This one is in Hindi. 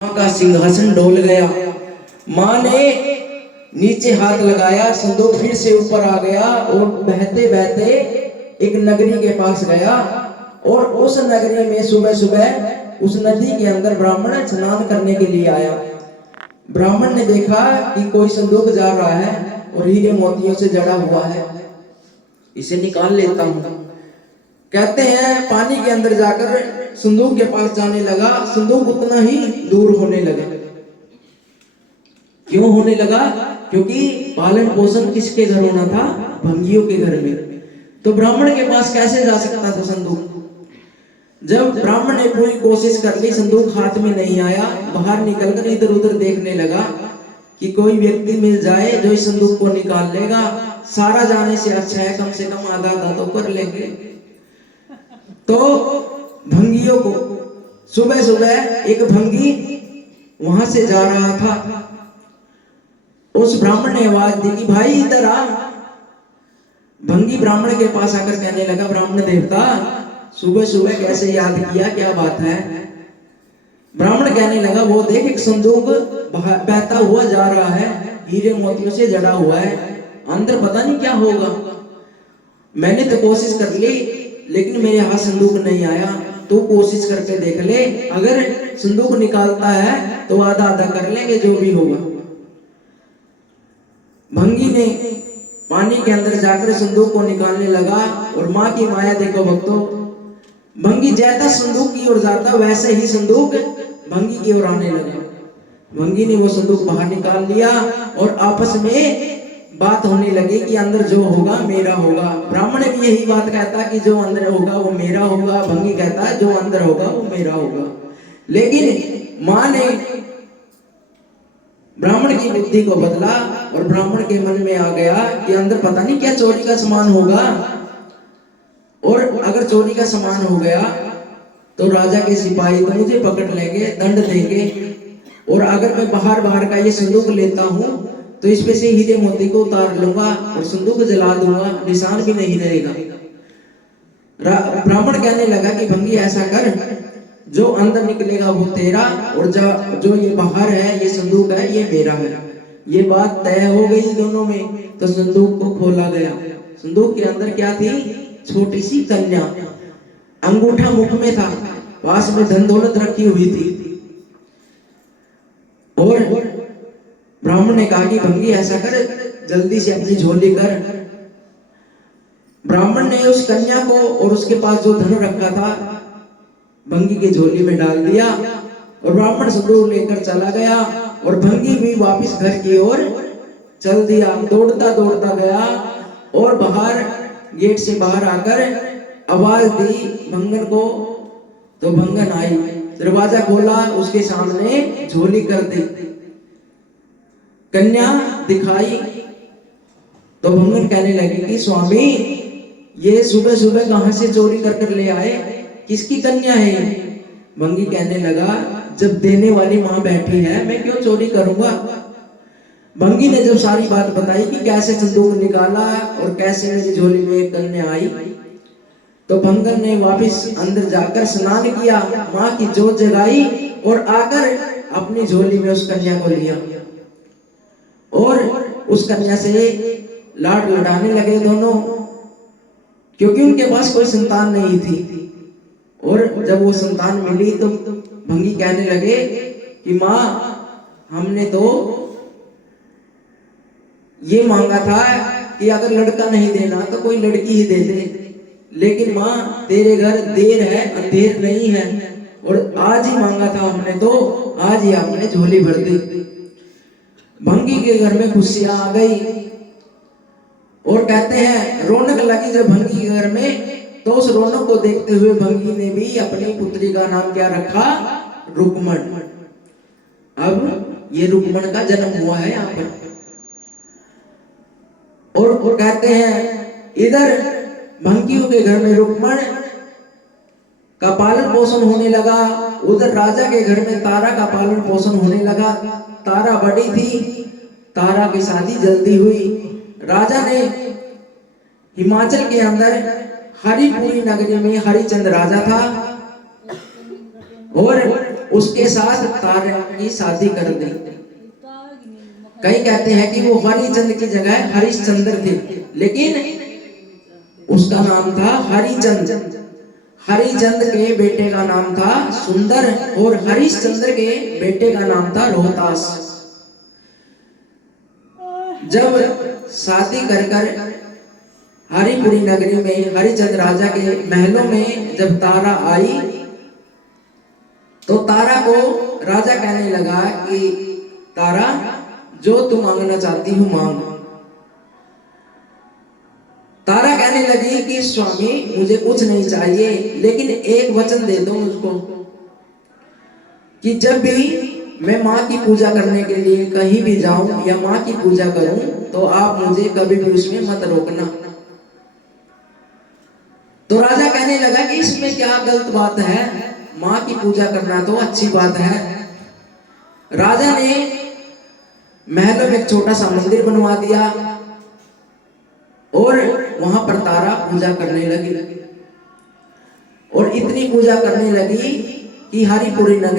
माँ का सिंहासन डोल गया। माँ ने नीचे हाथ लगाया, संदूक फिर से ऊपर आ गया और बहते बहते एक नगरी के पास गया। और उस नगरी में सुबह सुबह उस नदी के अंदर ब्राह्मण स्नान करने के लिए आया। ब्राह्मण ने देखा कि कोई संदूक जा रहा है और हीरे मोतियों से जड़ा हुआ है, इसे निकाल लेता हूँ। कहते हैं पानी के अंदर जाकर संदूक के पास जाने लगा। संदूक उतना ही दूर होने लगा। क्यों होने लगा? क्योंकि पालन पोषण किसके घर होना था? भंगियों के घर में। तो ब्राह्मण के पास कैसे जा सकता था संदूक? जब ब्राह्मण ने पूरी कोशिश कर ली, संदूक हाथ में नहीं आया। बाहर निकलकर इधर उधर देखने लगा कि कोई व्यक्ति मिल जाए जो इस संदूक को निकाल लेगा। सारा जाने से अच्छा है कम से कम आधा आधा तो कर लेंगे। तो भंगियों को सुबह सुबह एक भंगी वहां से जा रहा था। उस ब्राह्मण ने आवाज दी कि भाई इधर आ। भंगी ब्राह्मण के पास आकर कहने लगा, ब्राह्मण देवता सुबह सुबह कैसे याद किया, क्या बात है? ब्राह्मण कहने लगा, वो देख एक संदूक बहता हुआ जा रहा है, हीरे मोतियों से जड़ा हुआ है, अंदर पता नहीं क्या होगा। मैंने तो कोशिश कर ली लेकिन मेरे हाथ संदूक नहीं आया। तू कोशिश करके देख ले, अगर संदूक निकालता है तो आधा आधा कर लेंगे जो भी होगा। भंगी ने पानी के अंदर जाकर संदूक को निकालने लगा। और माँ की माया देखो भक्तों, भंगी जैसा संदूक की ओर जाता वैसे ही संदूक भंगी की ओर आने लगा। भंगी ने वो संदूक बाहर निकाल लिया और आपस में बात होने लगी कि अंदर जो होगा मेरा होगा। ब्राह्मण भी यही बात कहता कि जो अंदर होगा वो मेरा होगा। भंगी कहता है जो अंदर होगा वो मेरा होगा। लेकिन माँ ने ब्राह्मण की बुद्धि को बदला और ब्राह्मण के मन में आ गया कि अंदर पता नहीं क्या चोरी का सामान होगा, और अगर चोरी का सामान हो गया तो राजा के सिपाही तो मुझे पकड़ लेंगे, दंड देंगे। और अगर मैं बाहर बाहर का ये संदूक लेता हूँ तो इस पे से हीरे मोती को उतार लूंगा और संदूक जला दूंगा, निशान भी नहीं रहेगा। ब्राह्मण कहने लगा कि भंगी ऐसा कर, जो अंदर निकलेगा वो तेरा और जो ये बाहर है ये संदूक है ये मेरा है। ये बात तय हो गई दोनों में। तो संदूक को खोला गया। संदूक के अंदर क्या थी? छोटी सी कन्या, अंगूठा मुख में था, पास में धन दौलत रखी हुई थी। और ब्राह्मण ने कहा कि भंगी ऐसा कर, जल्दी से अपनी झोली कर। ब्राह्मण ने उस कन्या को और उसके पास जो धन रखा था भंगी की झोली में डाल दिया और ब्राह्मण संदूक लेकर चला गया। और भंगी भी वापस घर की ओर चल दिया, दौड़ता दौड़ता गया और बाहर गेट से बाहर आकर आवाज दी भंगन को। तो भंगन आई, दरवाजा खोला, उसके सामने झोली कर दी, कन्या दिखाई। तो भंगन कहने लगी कि स्वामी ये सुबह सुबह कहां से चोरी कर कर ले आए, किसकी कन्या है? भंगी कहने लगा, जब देने वाली माँ बैठी है मैं क्यों चोरी करूंगा। भंगी ने जब सारी बात बताई कि कैसे संदूक निकाला और कैसे मेरी झोली में एक कन्या आई, तो भंगन ने वापस अंदर जाकर स्नान किया, माँ की जोत जगाई और आकर अपनी झोली में उस कन्या को लिया और उस कन्या से लाड लड़ाने लगे दोनों, क्योंकि उनके पास कोई संतान नहीं थी। और जब वो संतान मिली तो भंगी कहने लगे कि माँ हमने तो ये मांगा था कि अगर लड़का नहीं देना तो कोई लड़की ही दे दे, लेकिन माँ तेरे घर देर है अंधेर नहीं है, और आज ही मांगा था हमने तो आज ही आपने झोली भर दी। भंगी के घर में खुशियां आ गई और कहते हैं रौनक लगी जब भंगी के घर में। तो उस रौनक को देखते हुए भंगी ने भी अपनी पुत्री का नाम क्या रखा? रुक्मण। अब ये रुक्मण का जन्म हुआ है यहाँ पर। और कहते हैं इधर भंगियों के घर में रुक्मण का पालन पोषण होने लगा, उधर राजा के घर में तारा का पालन पोषण होने लगा। तारा बड़ी थी, तारा की शादी जल्दी हुई। राजा ने हिमाचल के अंदर हरिपुरी नगरी में हरिचंद राजा था और उसके साथ तारा की शादी कर दी। कई कहते हैं कि वो हरिचंद की जगह हरिश्चंद्र थे, लेकिन उसका नाम था हरिचंद। हरिचंद के बेटे का नाम था सुंदर और हरिश्चंद्र के बेटे का नाम था रोहतास। जब शादी कर कर हरिपुरी नगरी में हरिचंद राजा के महलों में जब तारा आई, तो तारा को राजा कहने लगा कि तारा, जो तुम मांगना चाहती हो मांग। तारा कहने लगी कि स्वामी मुझे कुछ नहीं चाहिए, लेकिन एक वचन दे दो मुझको कि जब भी मैं माँ की पूजा करने के लिए कहीं भी जाऊं या माँ की पूजा करूं, तो आप मुझे कभी भी उसमें मत रोकना। तो राजा कहने लगा कि इसमें क्या गलत बात है, माँ की पूजा करना तो अच्छी बात है। राजा ने महल में एक छोटा सा मंदिर बनवा दिया और वहां पर तारा पूजा करने लगी, और इतनी पूजा करने लगी कि हरिपुरी नगरी